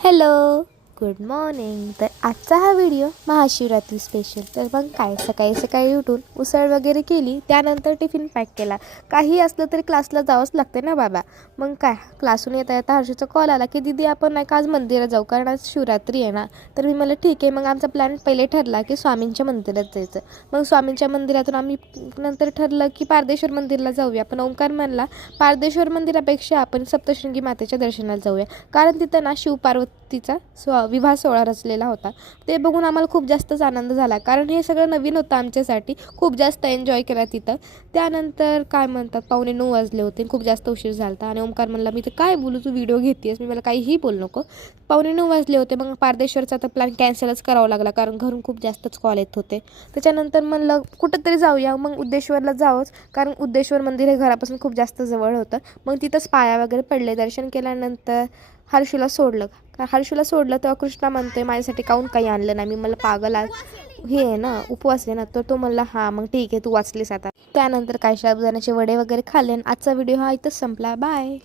Hello, good morning. तर आजचा हा व्हिडिओ महाशिवरात्री स्पेशल. तर मग काय, सकाळी सकाळी उठून उसळ वगैरे केली, त्यानंतर टिफिन पॅक केला. काही असलं तरी क्लासला जावंच लागते ना बाबा. मग काय, क्लासून येता येता हर्षूचा कॉल आला की दीदी आपण नाही का आज मंदिरात जाऊ, कारण आज शिवरात्री आहे ना. तर मी मला ठीक आहे. मग आमचा प्लॅन पहिले ठरला की स्वामींच्या मंदिरात जायचं. मग स्वामींच्या मंदिरातून आम्ही नंतर ठरलं की पारदेश्वर मंदिरला जाऊया. पण ओंकार म्हणला पारदेश्वर मंदिरापेक्षा आपण सप्तशृंगी मातेच्या दर्शनाला जाऊया, कारण तिथं ना शिवपार्वतीचा विवाह सोहळा रचलेला होता. ते बघून आम्हाला खूप जास्तच आनंद झाला, कारण हे सगळं नवीन होतं आमच्यासाठी. खूप जास्त एन्जॉय केला तिथं. त्यानंतर काय म्हणतात 9:15 वाजले होते, खूप जास्त उशीर झाला होता. आणि ओंकार म्हणला मी तर काय बोलू, तू व्हिडिओ घेतेस, मी मला काहीही बोलू नको. 9:15 वाजले होते. मग पारदेश्वरचा तर प्लॅन कॅन्सलच करावा लागला, कारण घरून खूप जास्तच कॉल येत होते. त्याच्यानंतर म्हणलं कुठंतरी जाऊया. मग उद्देश्वरला जावंच, कारण उद्देश्वर मंदिर हे घरापासून खूप जास्त जवळ होतं. मग तिथंच पाया वगैरे पडले. दर्शन केल्यानंतर हर्षूला सोडलं. हर्षूला सोडलं तेव्हा कृष्णा म्हणतोय माझ्यासाठी काहून काही आणलं नाही. मी मला पागल आज हे आहे ना, उपवास आहे ना. तर तो म्हणला हां मग ठीक आहे, तू वाचलीस आता. त्यानंतर काय साबुदाण्याचे वडे वगैरे खाल्ले. आजचा व्हिडिओ हा इथंच संपला. बाय.